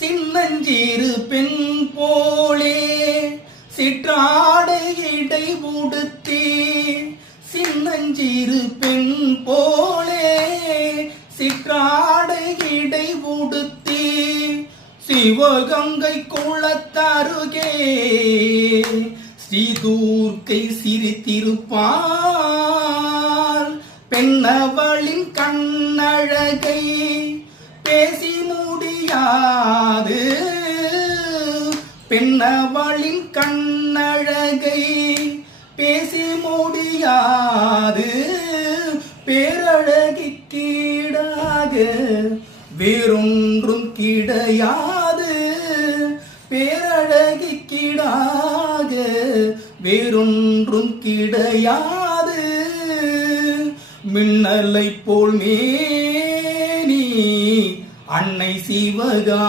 சின்னஞ்சிறு பெண் போலே சிற்றாடை இடை உடுத்தி சின்னஞ்சிறு பெண் போலே சிற்றாடை இடை உடுத்தி சிவகங்கை குளத்தருகே ஸ்ரீதூர்க்கை சிரித்திருப்பார் பெண்ணவளின் கண்ணழகை பேசி முடியாது பெண்ணவளின் கண்ணழகை பேசி முடியாது பேரழகிக்கீடாக வேறொன்றும் கிடையாது பேரழகிக்கீடாக வேறொன்றும் கிடையாது மின்னலை போல் மேனி அன்னை சிவகா